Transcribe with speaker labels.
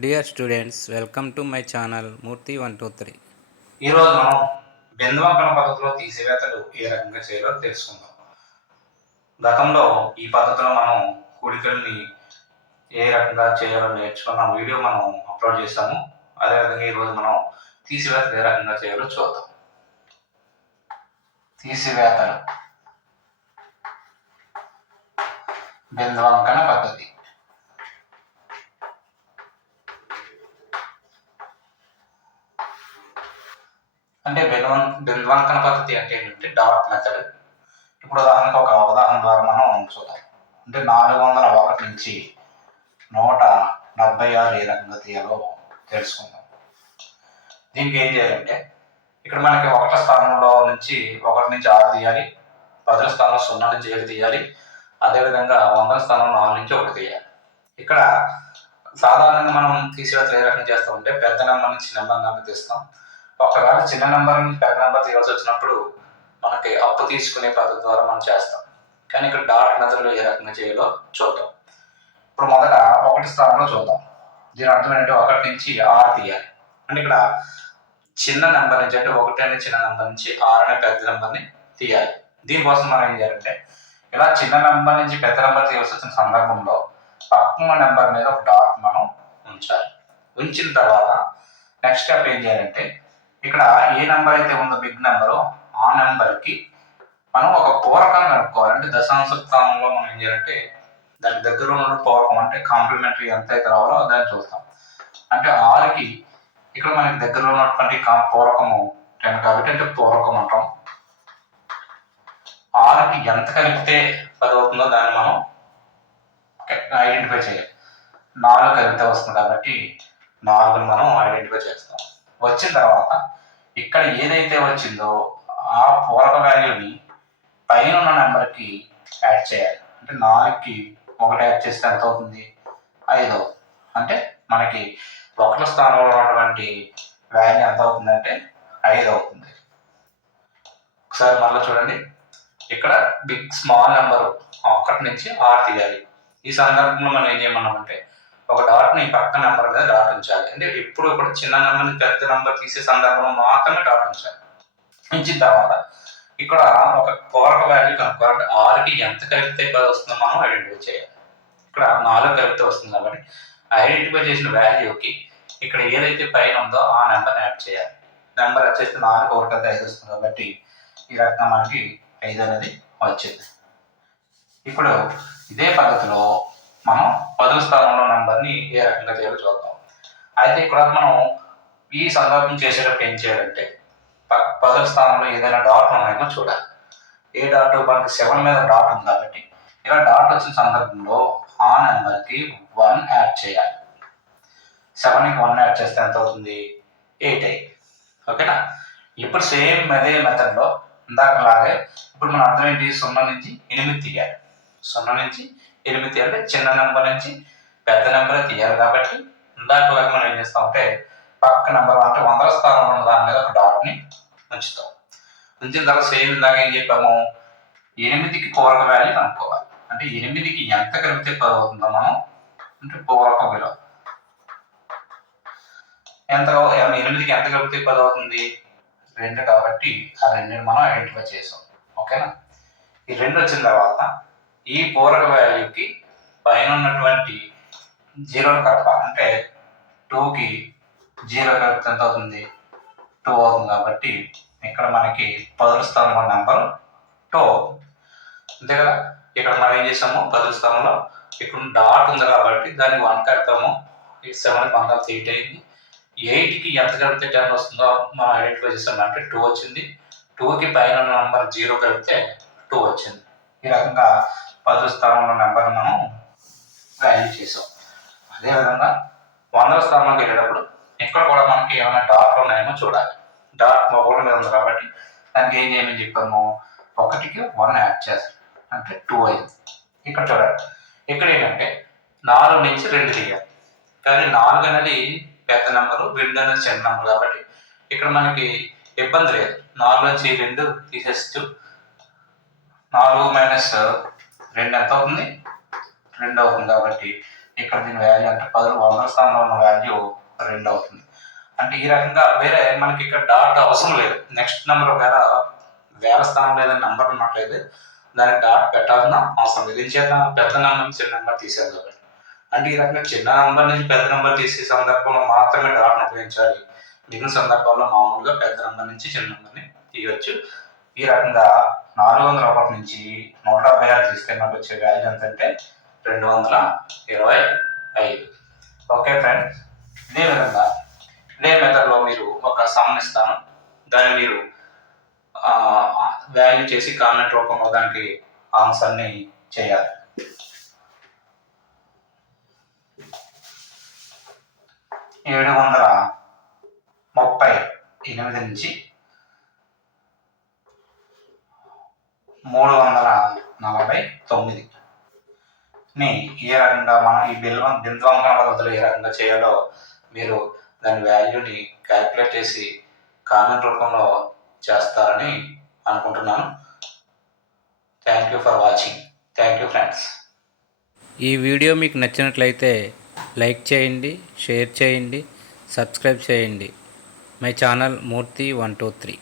Speaker 1: Dear students welcome to my channel Murthy one two three
Speaker 2: ఈరోజు మనం బిందువంకన పద్ధతిలో తీసివేతలు ఏ రకంగా చేయాలో తెలుసుకుందాం. గతంలో ఈ పద్ధతిలో మనం కూడికల్ని ఏ రకంగా చేయాలో నేర్చుకున్న వీడియో మనం అప్లోడ్ చేసాము అదేవిధంగా ఈరోజు మనం తీసివేతలు ఏ రకంగా చేయాలో చూద్దాం. తీసివేతలు. బిందువంకన పద్ధతి అంటే బిందువం పద్ధతి అంటే ఏంటంటే డాట్ మెథడ్. ఇప్పుడు ఉదాహరణకు ఒక ఉదాహరణ ద్వారా మనం చూద్దాం. అంటే నాలుగు వందల ఒకటి నుంచి నూట డెబ్బై ఆరు ఏ రకంగా తీయాలో తెలుసుకుందాం. దీనికి ఏం చేయాలంటే ఇక్కడ మనకి ఒకట స్థానంలో నుంచి ఒకటి నుంచి ఆరు తీయాలి పదుల స్థానంలో సున్నా నుంచి ఏడు తీయాలి అదేవిధంగా వందల స్థానంలో నాలుగు నుంచి ఒకటి తీయాలి. ఇక్కడ సాధారణంగా మనం తీసేవాళ్ళు ఏ రకంగా చేస్తామంటే పెద్ద నెంబర్ నుంచి నెంబర్ నెంబర్ తీస్తాం. ఒకవేళ చిన్న నెంబర్ నుంచి పెద్ద నెంబర్ తీయాల్సి వచ్చినప్పుడు మనకి అప్పు తీసుకునే పద్ధతి ద్వారా మనం చేస్తాం. కానీ ఇక్కడ డాట్ మెథడ్లో ఏ రకంగా చేయాలో చూద్దాం. ఇప్పుడు మొదట ఒకటి స్థానంలో చూద్దాం. దీని అర్థం ఏంటంటే ఒకటి నుంచి ఆరు తీయాలి. అంటే ఇక్కడ చిన్న నెంబర్ నుంచి అంటే ఒకటి అనే చిన్న నెంబర్ నుంచి ఆరు అనే పెద్ద నెంబర్ని తీయాలి. దీనికోసం మనం ఏం చేయాలంటే ఇలా చిన్న నెంబర్ నుంచి పెద్ద నెంబర్ తీయాల్సి వచ్చిన సందర్భంలో పక్కన నెంబర్ మీద ఒక డాట్ మనం ఉంచాలి. ఉంచిన తర్వాత నెక్స్ట్ స్టెప్ ఏం చేయాలంటే ఇక్కడ ఏ నెంబర్ అయితే ఉందో బిగ్ నెంబరు ఆ నెంబర్కి మనం ఒక పూరకం కలుపుకోవాలి అంటే దశాంశ స్థానంలో మనం ఏం చేయాలంటే దానికి దగ్గర ఉన్న పూరకం అంటే కాంప్లిమెంటరీ ఎంత అయితే రావాలో దాన్ని చూస్తాం. అంటే ఆరుకి ఇక్కడ మనకి దగ్గరలో ఉన్నటువంటి పూరకము టెన్ కాబట్టి అంటే పూరకం అంటాం. ఆరుకి ఎంత కలిపితే పది అవుతుందో దాన్ని మనం ఐడెంటిఫై చేయాలి. నాలుగు కలిపితే వస్తుంది కాబట్టి నాలుగుని మనం ఐడెంటిఫై చేస్తాం. వచ్చిన తర్వాత ఇక్కడ ఏదైతే వచ్చిందో ఆ పూరక వాల్యూని పైన ఉన్న నెంబర్కి యాడ్ చేయాలి. అంటే నాలుగుకి ఒకటి యాడ్ చేస్తే ఎంత అవుతుంది? ఐదు. అంటే మనకి ఒకటి స్థానంలో ఉన్నటువంటి వాల్యూ ఎంత అవుతుందంటే ఐదు అవుతుంది. ఒకసారి మళ్ళీ చూడండి. ఇక్కడ బిగ్ స్మాల్ నెంబర్ ఒకటి నుంచి ఆరు తీయాలి. ఈ సందర్భంలో మనం ఏం చేయమన్నామంటే ఒక డాట్ని పక్క నెంబర్ మీద డాట్ ఉంచాలి. అంటే ఎప్పుడు కూడా చిన్న నెంబర్ని పెద్ద నెంబర్ తీసే సందర్భంలో మాత్రమే డాట్ ఉంచాలి. ఉంచిన తర్వాత ఇక్కడ ఒక పూరక వాల్యూ కనుక్కోవాలంటే ఆరుకి ఎంత కలిపితే పది వస్తుందో మనం ఐడెంటిఫై చేయాలి. ఇక్కడ నాలుగు కలిపితే వస్తుంది కాబట్టి ఐడెంటిఫై చేసిన వాల్యూకి ఇక్కడ ఏదైతే పైన ఉందో ఆ నెంబర్ని యాడ్ చేయాలి. నెంబర్ వచ్చేసి నాలుగు ఒకటి ఐదు వస్తుంది కాబట్టి ఈ రకంగా మనకి ఐదు అనేది వచ్చింది. ఇప్పుడు ఇదే పద్ధతిలో మనం పదుల స్థానంలో నెంబర్ని ఏ రకంగా చేయాలో చూద్దాం. అయితే ఇక్కడ మనం ఈ సందర్భం చేసేటప్పుడు ఏం చేయాలంటే ప- స్థానంలో ఏదైనా డాట్ ఉన్నాయో చూడాలి. ఏ డాట్ మనకి సెవెన్ మీద డాట్ ఉంది కాబట్టి ఇలా డాట్ వచ్చిన సందర్భంలో ఆ నెంబర్కి వన్ యాడ్ చేయాలి. సెవెన్కి వన్ యాడ్ చేస్తే ఎంత అవుతుంది? ఎయిట్ అయ్యి ఓకేనా? ఇప్పుడు సేమ్ అదే మెథడ్లో ఇందాకలాగే ఇప్పుడు మన అర్థం ఏంటి? సున్నా నుంచి ఎనిమిది తీయాలి. సున్నా నుంచి ఎనిమిది తీయాలి చిన్న నెంబర్ నుంచి పెద్ద నెంబర్ తీయాలి కాబట్టి ఇందాకలాగా మనం ఏం చేస్తామంటే పక్క నెంబర్ అంటే వందల స్థానంలో ఉన్న దాని మీద ఒక డాట్ని ఉంచుతాం. ఉంచిన తర్వాత సేమ్ ఇందాక ఏం చెప్పాము? ఎనిమిదికి పూరక వాల్యూ కనుక్కోవాలి. అంటే ఎనిమిదికి ఎంత కలిపితే పది అవుతుందో మనం అంటే పూరక విలువ. ఎంత ఎనిమిదికి ఎంత కలిపితే పది అవుతుంది? రెండు కాబట్టి ఆ రెండుని మనం ఐడెంటిఫై చేసాం. ఓకేనా? ఈ రెండు వచ్చిన తర్వాత ఈ పూరక వాల్యూకి పైన ఉన్నటువంటి జీరోని కలపాలి. అంటే టూకి జీరో కలిపితే ఎంత అవుతుంది? టూ అవుతుంది కాబట్టి ఇక్కడ మనకి పదుల స్థానంలో నెంబర్ టూ. అవుతుంది అంతే కదా? ఇక్కడ మనం ఏం చేసాము? పదుల స్థానంలో ఇక్కడ డాట్ ఉంది కాబట్టి దాన్ని వన్ కడతాము సెవెన్ వన్ ఎయిట్ అయింది. ఎయిట్కి ఎంత కలిపితే టెన్ వస్తుందో మనం ఐడెంటిఫై చేసాము. అంటే టూ వచ్చింది. టూకి పైన నెంబర్ జీరో కలిపితే టూ వచ్చింది. ఈ రకంగా పదుల స్థానంలో నెంబర్ మనం వాల్యూ చేసాం. అదేవిధంగా వందల స్థానానికి వెళ్ళేటప్పుడు ఇక్కడ కూడా మనకి ఏమైనా డాట్లు ఉన్నాయేమో చూడాలి. డాట్ ఒకటి మీద ఉంది కాబట్టి దానికి ఏం చేయమని చెప్పాము? ఒకటికి వన్ యాడ్ చేస్తాం అంటే టూ అయింది. ఇక్కడ చూడాలి. ఇక్కడ ఏంటంటే నాలుగు నుంచి రెండు తీయాలి. కానీ నాలుగు అనేది పెద్ద నెంబరు రెండు అనేది చిన్న నెంబర్ కాబట్టి ఇక్కడ మనకి ఇబ్బంది లేదు. నాలుగు నుంచి రెండు తీసేస్తూ నాలుగు మైనస్ రెండు ఎంత అవుతుంది? రెండు అవుతుంది కాబట్టి ఇక్కడ దీని వాల్యూ అంటే పది వందల స్థానంలో ఉన్న వాల్యూ రెండు అవుతుంది. అంటే ఈ రకంగా వేరే మనకి ఇక్కడ డాట్ అవసరం లేదు. నెక్స్ట్ నెంబర్ వేరే వేల స్థానంలో ఏదైనా నెంబర్ ఉన్నట్లయితే దానికి డాట్ పెట్టాల్సిన అవసరం లేదు. చేత పెద్ద నెంబర్ నుంచి చిన్న నెంబర్ తీసేది కాబట్టి. అంటే ఈ రకంగా చిన్న నెంబర్ నుంచి పెద్ద నెంబర్ తీసే సందర్భంలో మాత్రమే డాట్ను ఉపయోగించాలి. మిగిలిన సందర్భాల్లో మామూలుగా పెద్ద నెంబర్ నుంచి చిన్న నెంబర్ని తీయవచ్చు. ఈ రకంగా నాలుగు వందల ఒకటి నుంచి నూట డెబ్బై ఆరు తీసుకెళ్ళినప్పుడు వచ్చే వ్యాల్యూ ఎంత అంటే రెండు వందల ఇరవై ఐదు. ఓకే ఫ్రెండ్స్ ఇదే విధంగా ఇదే మెథడ్లో మీరు ఒక సమ్ ఇస్తాను. దాన్ని మీరు వాల్యూ చేసి కామెంట్ రూపంలో దానికి ఆన్సర్ని చేయాలి. ఏడు వందల ముప్పై ఎనిమిది నుంచి మూడు వందల నలభై తొమ్మిది. ని ఏ రకంగా మనం ఈ బిల్వం బిందువంకన పద్ధతిలో ఏ రకంగా చేయాలో మీరు దాని వాల్యూని క్యాలిక్యులేట్ చేసి కామెంట్ రూపంలో చేస్తారని అనుకుంటున్నాను. Thank you for watching thank you friends
Speaker 1: ఈ వీడియో మీకు నచ్చినట్లయితే లైక్ చేయండి షేర్ చేయండి సబ్స్క్రైబ్ చేయండి. My channel Murthy one two three.